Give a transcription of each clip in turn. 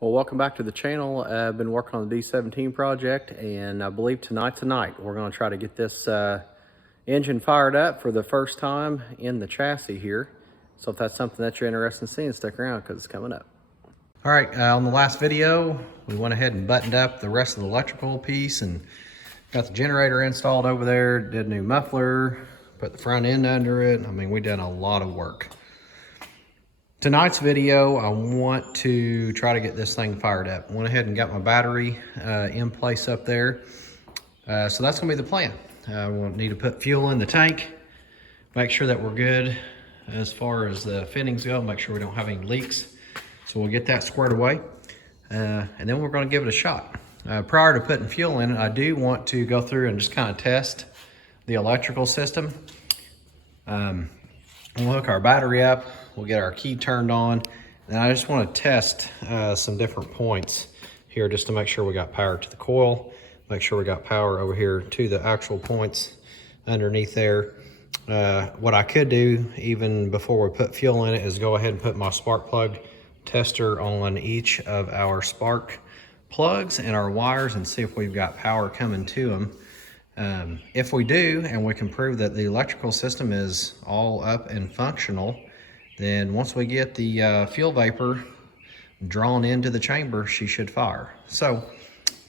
Well, welcome back to the channel. I've been working on the D17 project, and I believe tonight's the night. We're going to try to get this engine fired up for the first time in the chassis here. So if that's something that you're interested in seeing, stick around because it's coming up. All right, on the last video, we went ahead and buttoned up the rest of the electrical piece and got the generator installed over there, did a new muffler, put the front end under it. I mean, we did a lot of work. Tonight's video, I want to try to get this thing fired up. Went ahead and got my battery in place up there. So that's gonna be the plan. We'll need to put fuel in the tank, make sure that we're good as far as the fittings go, make sure we don't have any leaks. So we'll get that squared away. And then we're gonna give it a shot. Prior to putting fuel in it, I do want to go through and just kind of test the electrical system. We'll hook our battery up. We'll get our key turned on, and I just want to test some different points here just to make sure we got power to the coil, make sure we got power over here to the actual points underneath there. What I could do even before we put fuel in it is go ahead and put my spark plug tester on each of our spark plugs and our wires and see if we've got power coming to them. If we do, and we can prove that the electrical system is all up and functional, then once we get the fuel vapor drawn into the chamber, she should fire. So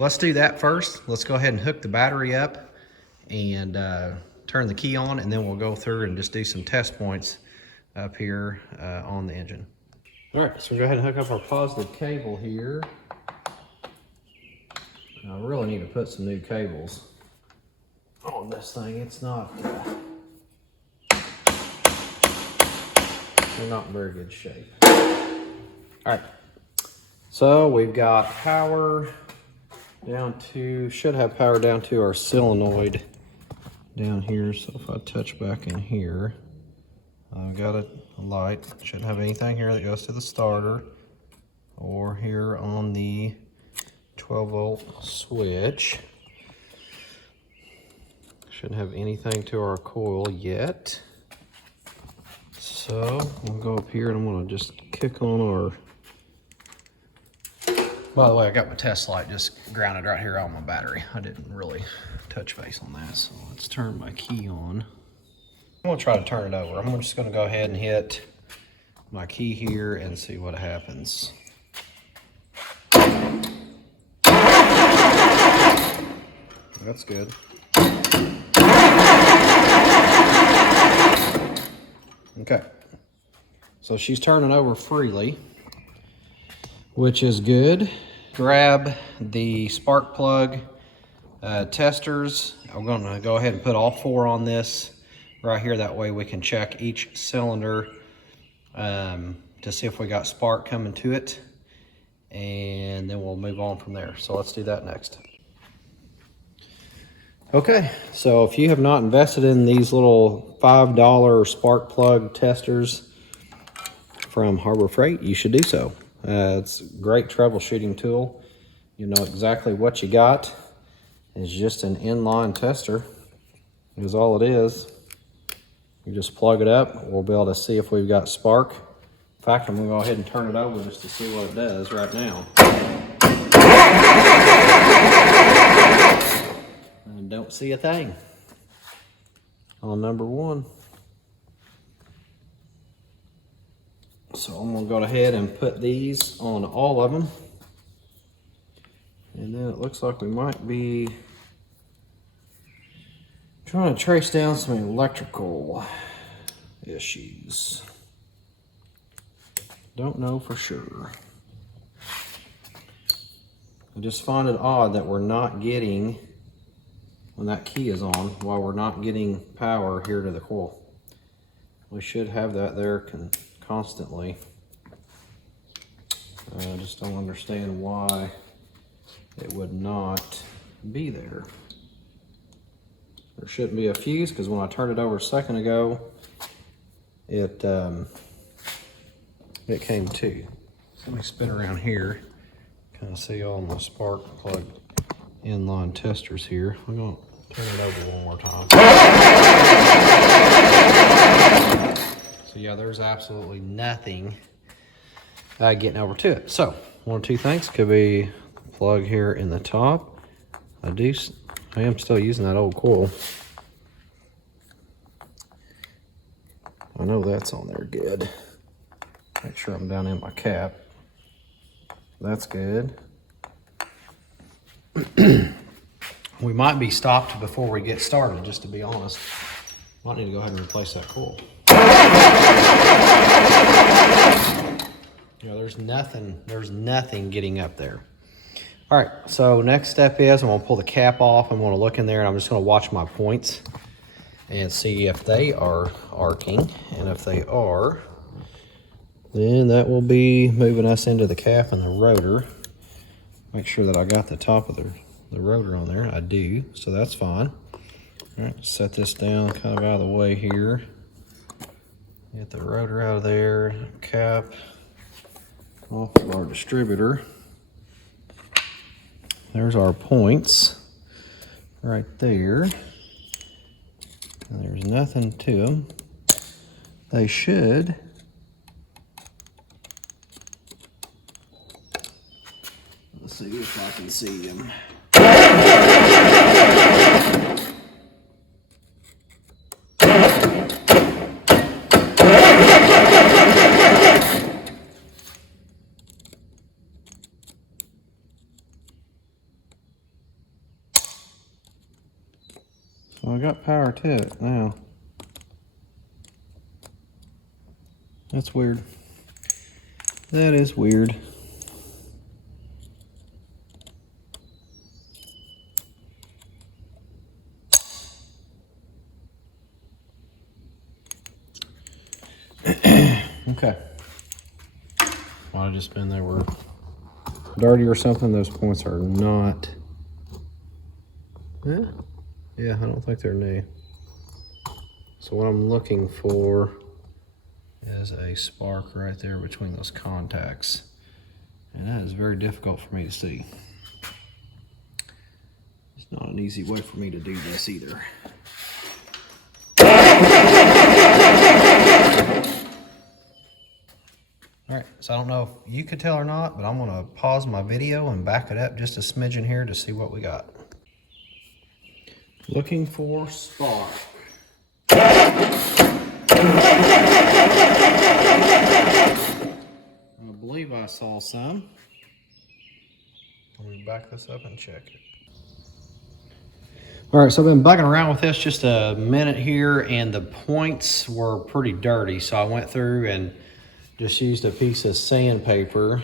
let's do that first. Let's go ahead and hook the battery up and turn the key on, and then we'll go through and just do some test points up here on the engine. All right, so we'll go ahead and hook up our positive cable here. I really need to put some new cables on this thing. It's not... they're not in very good shape. All right, so we've got power down to, should have power down to our solenoid down here. So if I touch back in here, I've got a light. Shouldn't have anything here that goes to the starter or here on the 12-volt switch. Shouldn't have anything to our coil yet. So we'll go up here and I'm gonna just kick on our, by the way, I got my test light just grounded right here on my battery. I didn't really touch base on that. So let's turn my key on. I'm gonna try to turn it over. I'm just gonna go ahead and hit my key here and see what happens. That's good. Okay, so she's turning over freely, which is good. Grab the spark plug testers. I'm gonna go ahead and put all 4 on this right here. That way we can check each cylinder to see if we got spark coming to it, and then we'll move on from there. So let's do that next. Okay, so if you have not invested in these little $5 spark plug testers from Harbor Freight, you should do so. It's a great troubleshooting tool. You know exactly what you got. It's just an inline tester is all it is. You just plug it up. We'll be able to see if we've got spark. In fact, I'm gonna go ahead and turn it over just to see what it does right now. And don't see a thing on number 1. So I'm gonna go ahead and put these on all of them. And then it looks like we might be trying to trace down some electrical issues. Don't know for sure. I just find it odd that we're not getting, when that key is on, while we're not getting power here to the coil. We should have that there constantly. I just don't understand why it would not be there. There shouldn't be a fuse, because when I turned it over a second ago, it came to. So let me spin around here, kind of see all my spark plug inline testers here. I'm going to turn it over one more time. So yeah, there's absolutely nothing getting over to it. So one of two things. Could be the plug here in the top. I am still using that old coil. I know that's on there good. Make sure I'm down in my cap. That's good. We might be stopped before we get started, just to be honest. Might need to go ahead and replace that coil. You know, there's nothing getting up there. All right, so next step is I'm gonna pull the cap off. I'm gonna look in there and I'm just gonna watch my points and see if they are arcing. And if they are, then that will be moving us into the cap and the rotor. Make sure that I got the top of the rotor on there. I do, so that's fine. All right, set this down kind of out of the way here. Get the rotor out of there, cap off of our distributor. There's our points right there. And there's nothing to them. They should. Let's see if I can see them. So I got power to it now. That's weird. That is weird. Okay. Might have just been they were dirty or something. Those points are not. Yeah, I don't think they're new. So what I'm looking for is a spark right there between those contacts. And that is very difficult for me to see. It's not an easy way for me to do this either. All right, so I don't know if you could tell or not, but I'm gonna pause my video and back it up just a smidgen here to see what we got. Looking for spark. I believe I saw some. Let me back this up and check it. All right, so I've been bugging around with this just a minute here, and the points were pretty dirty. So I went through and just used a piece of sandpaper,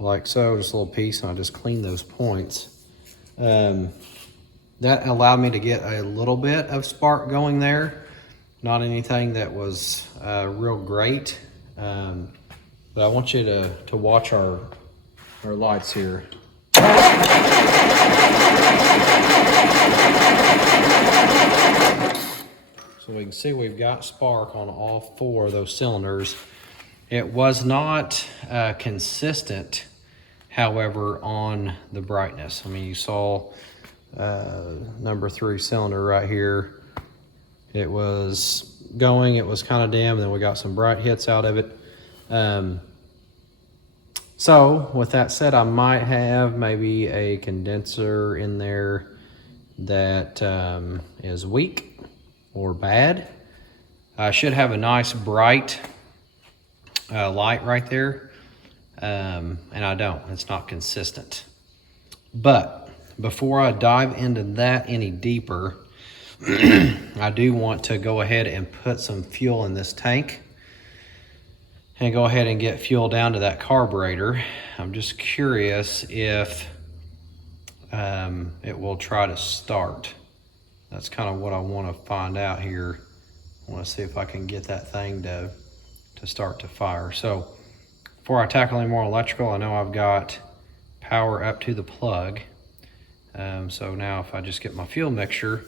like so, just a little piece, and I just cleaned those points. That allowed me to get a little bit of spark going there. Not anything that was real great, but I want you to watch our lights here. So we can see we've got spark on all four of those cylinders. It was not consistent, however, on the brightness. I mean, you saw number 3 cylinder right here. It was going, it was kind of dim, and then we got some bright hits out of it. So with that said, I might have maybe a condenser in there that is weak or bad. I should have a nice bright light right there, and I don't. It's not consistent. But before I dive into that any deeper, I do want to go ahead and put some fuel in this tank and go ahead and get fuel down to that carburetor. I'm just curious if it will try to start. That's kind of what I want to find out here. I want to see if I can get that thing to start to fire. So before I tackle any more electrical, I know I've got power up to the plug. So now if I just get my fuel mixture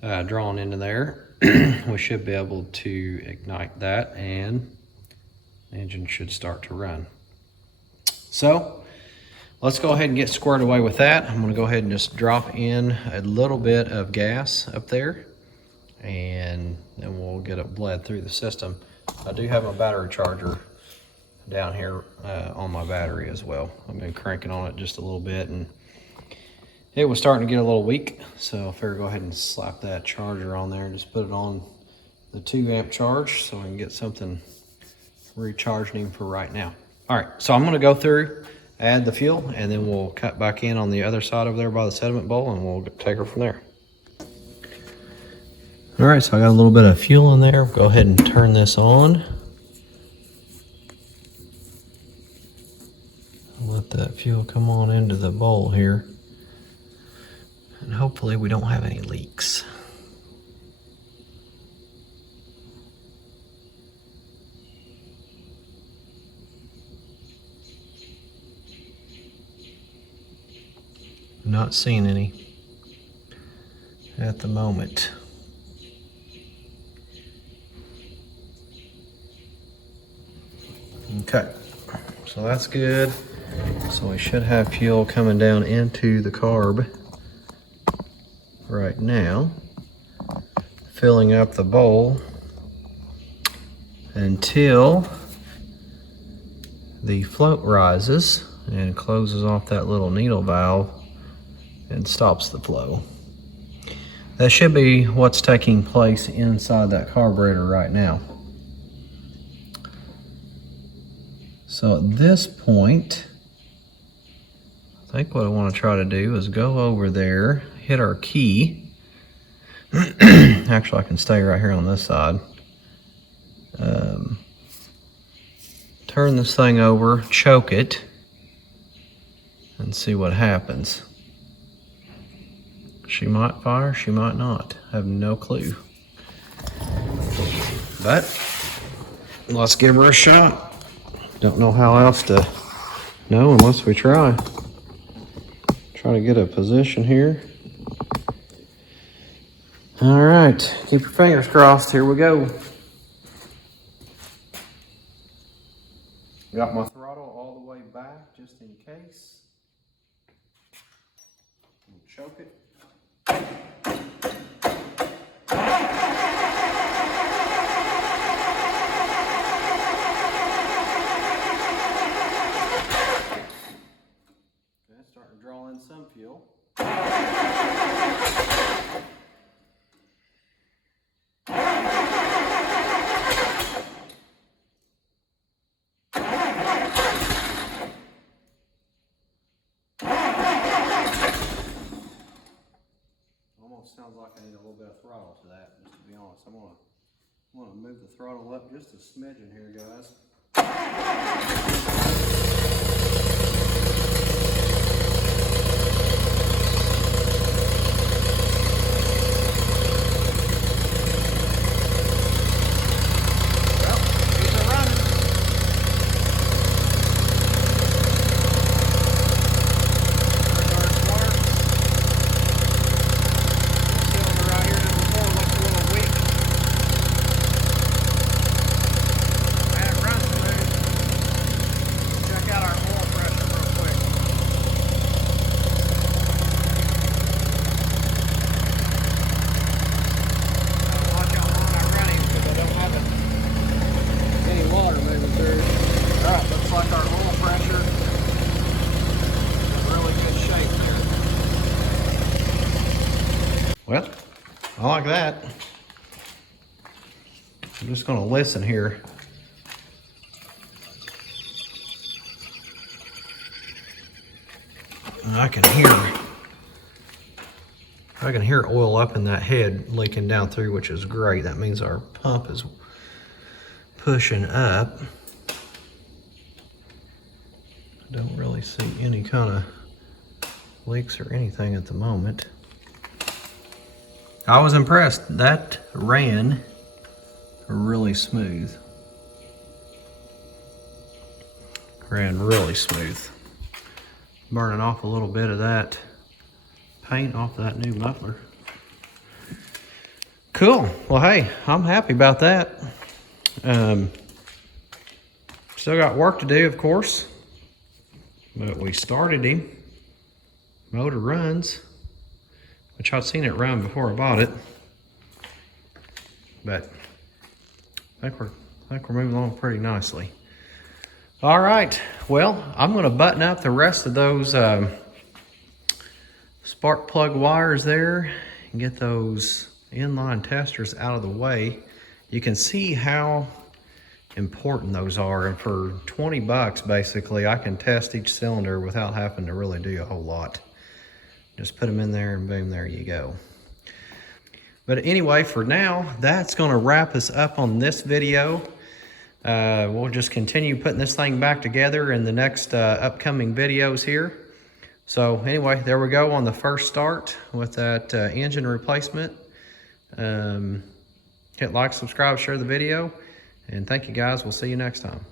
drawn into there, we should be able to ignite that and the engine should start to run. So let's go ahead and get squared away with that. I'm going to go ahead and just drop in a little bit of gas up there, and then we'll get it bled through the system. I do have my battery charger down here on my battery as well. I've been cranking on it just a little bit and it was starting to get a little weak, so I figured go ahead and slap that charger on there and just put it on the 2 amp charge so I can get something recharging him for right now. All right, so I'm gonna go through, add the fuel, and then we'll cut back in on the other side over there by the sediment bowl and we'll take her from there. All right, so I got a little bit of fuel in there. Go ahead and turn this on. Let that fuel come on into the bowl here. And hopefully we don't have any leaks. Not seeing any at the moment. Okay, so that's good. So we should have fuel coming down into the carb right now, filling up the bowl until the float rises and closes off that little needle valve and stops the flow. That should be what's taking place inside that carburetor right now. So at this point, I think what I want to try to do is go over there, hit our key. Actually, I can stay right here on this side. Turn this thing over, choke it, and see what happens. She might fire, she might not. I have no clue. But let's give her a shot. Don't know how else to know unless we try. Try to get a position here. All right, keep your fingers crossed. Here we go. Got my throttle all the way back just in case. We'll choke it. Starting to draw in some fuel. Almost sounds like I need a little bit of throttle to that, just to be honest. I'm gonna move the throttle up just a smidgen here, guys. Well, I like that. I'm just gonna listen here. And I can hear oil up in that head leaking down through, which is great. That means our pump is pushing up. I don't really see any kind of leaks or anything at the moment. I was impressed. That ran really smooth. Ran really smooth. Burning off a little bit of that paint off that new muffler. Cool. Well, hey, I'm happy about that. Still got work to do, of course, but we started him. Motor runs, which I'd seen it run before I bought it, but I think we're moving along pretty nicely. All right, well, I'm gonna button up the rest of those spark plug wires there and get those inline testers out of the way. You can see how important those are, and for 20 bucks basically I can test each cylinder without having to really do a whole lot. Just put them in there and boom, there you go. But anyway, for now, that's gonna wrap us up on this video. We'll just continue putting this thing back together in the next upcoming videos here. So anyway, there we go on the first start with that engine replacement. Hit like, subscribe, share the video, and thank you guys. We'll see you next time.